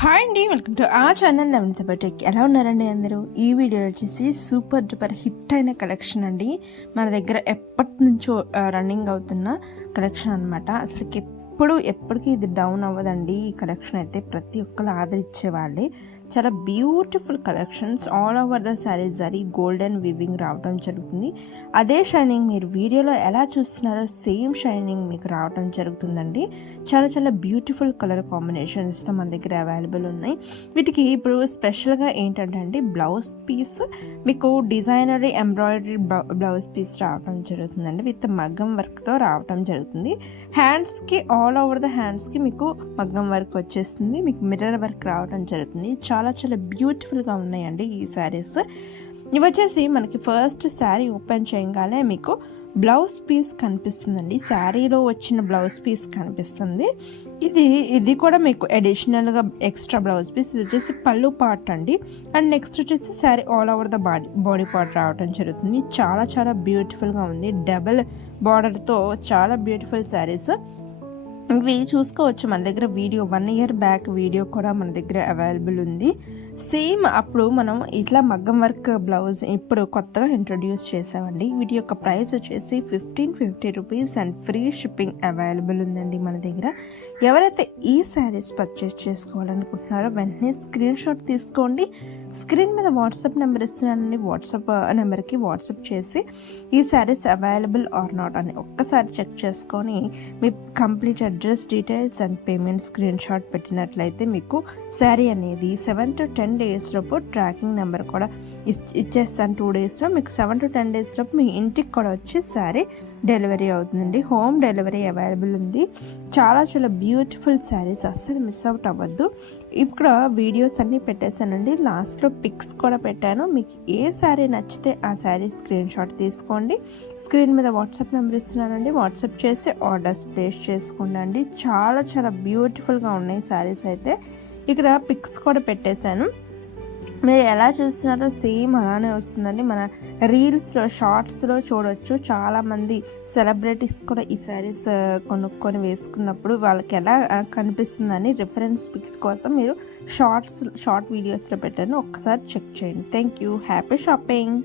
Hi అండి, welcome to ఆ channel నవనీత బటెక్. ఎలా ఉన్నారండి అందరూ? ఈ వీడియోలో వచ్చేసి సూపర్ డూపర్ హిట్ అయిన కలెక్షన్ అండి. మన దగ్గర ఎప్పటి నుంచో రన్నింగ్ అవుతున్న కలెక్షన్ అనమాట. అసలుకి ఎప్పటికీ ఇది డౌన్ అవ్వదండి. ఈ కలెక్షన్ అయితే ప్రతి ఒక్కరు ఆదరించే వాళ్ళే. చాలా beautiful collections, all over the sari zari golden weaving రావడం జరుగుతుంది. అదే షైనింగ్ మీరు వీడియోలో ఎలా చూస్తున్నారో సేమ్ షైనింగ్ మీకు రావడం జరుగుతుందండి. చాలా చాలా బ్యూటిఫుల్ కలర్ కాంబినేషన్స్తో మన దగ్గర అవైలబుల్ ఉన్నాయి. వీటికి ఇప్పుడు స్పెషల్గా ఏంటంటే అండి, బ్లౌజ్ పీస్ మీకు డిజైనరీ ఎంబ్రాయిడరీ బ్లౌజ్ పీస్ రావడం జరుగుతుందండి. విత్ మగ్గం వర్క్తో రావడం జరుగుతుంది. హ్యాండ్స్కి ఆల్ ఓవర్ ద హ్యాండ్స్కి మీకు మగ్గం వర్క్ వచ్చేస్తుంది. మీకు మిర్రర్ వర్క్ రావడం జరుగుతుంది. చాలా చాలా బ్యూటిఫుల్గా ఉన్నాయండి ఈ శారీస్. ఇవి వచ్చేసి మనకి ఫస్ట్ శారీ ఓపెన్ చేయగానే మీకు బ్లౌజ్ పీస్ కనిపిస్తుందండి. శారీలో వచ్చిన బ్లౌజ్ పీస్ కనిపిస్తుంది. ఇది కూడా మీకు అడిషనల్గా ఎక్స్ట్రా బ్లౌజ్ పీస్. ఇది వచ్చేసి పళ్ళు పార్ట్ అండి. అండ్ నెక్స్ట్ వచ్చేసి sari all over the body part రావడం జరుగుతుంది. చాలా చాలా బ్యూటిఫుల్గా ఉంది. డబల్ బార్డర్తో చాలా బ్యూటిఫుల్ శారీస్. ఇవి చూసుకోవచ్చు మన దగ్గర. వీడియో 1 year బ్యాక్ వీడియో కూడా మన దగ్గర అవైలబుల్ ఉంది. సేమ్ అప్పుడు మనం ఇట్లా మగ్గం వర్క్ బ్లౌజ్ ఇప్పుడు కొత్తగా ఇంట్రొడ్యూస్ చేసామండి. వీటి యొక్క ప్రైస్ వచ్చేసి 1550 rupees and free shipping available ఉందండి మన దగ్గర. ఎవరైతే ఈ శారీస్ పర్చేస్ చేసుకోవాలనుకుంటున్నారో వెంటనే స్క్రీన్ షాట్ తీసుకోండి. స్క్రీన్ మీద వాట్సాప్ నెంబర్ ఇస్తున్నానండి. వాట్సాప్ నెంబర్కి వాట్సాప్ చేసి ఈ శారీస్ అవైలబుల్ ఆర్ నాట్ అని ఒక్కసారి చెక్ చేసుకొని మీ complete address details and payment screenshot పెట్టినట్లయితే మీకు శారీ అనేది 7 to 10 days లోపు ట్రాకింగ్ నెంబర్ కూడా ఇచ్చేస్తాను. 2 daysలో మీకు 7 to 10 days లోపు మీ ఇంటికి కూడా వచ్చి శారీ డెలివరీ అవుతుందండి. హోమ్ డెలివరీ అవైలబుల్ ఉంది. చాలా చాలా బ్యూటిఫుల్ శారీస్, అస్సలు మిస్ అవుట్ అవ్వద్దు. ఇక్కడ వీడియోస్ అన్నీ పెట్టేశానండి. లాస్ట్లో పిక్స్ కూడా పెట్టాను. మీకు ఏ శారీ నచ్చితే ఆ శారీ స్క్రీన్ షాట్ తీసుకోండి. స్క్రీన్ మీద వాట్సాప్ నెంబర్ ఇస్తున్నానండి. వాట్సాప్ చేసి ఆర్డర్స్ ప్లేస్ చేసుకోండి. చాలా చాలా బ్యూటిఫుల్గా ఉన్నాయి శారీస్ అయితే. ఇక్కడ పిక్స్ కూడా పెట్టేశాను. మీరు ఎలా చూస్తున్నారో సేమ్ అలానే వస్తుందండి. మన రీల్స్లో షార్ట్స్లో చూడొచ్చు. చాలామంది సెలబ్రిటీస్ కూడా ఈ శారీస్ కొనుక్కొని వేసుకున్నప్పుడు వాళ్ళకి ఎలా కనిపిస్తుందని రిఫరెన్స్ పిక్స్ కోసం మీరు షార్ట్ వీడియోస్లో పెట్టాను. ఒక్కసారి చెక్ చేయండి. Thank you. Happy shopping.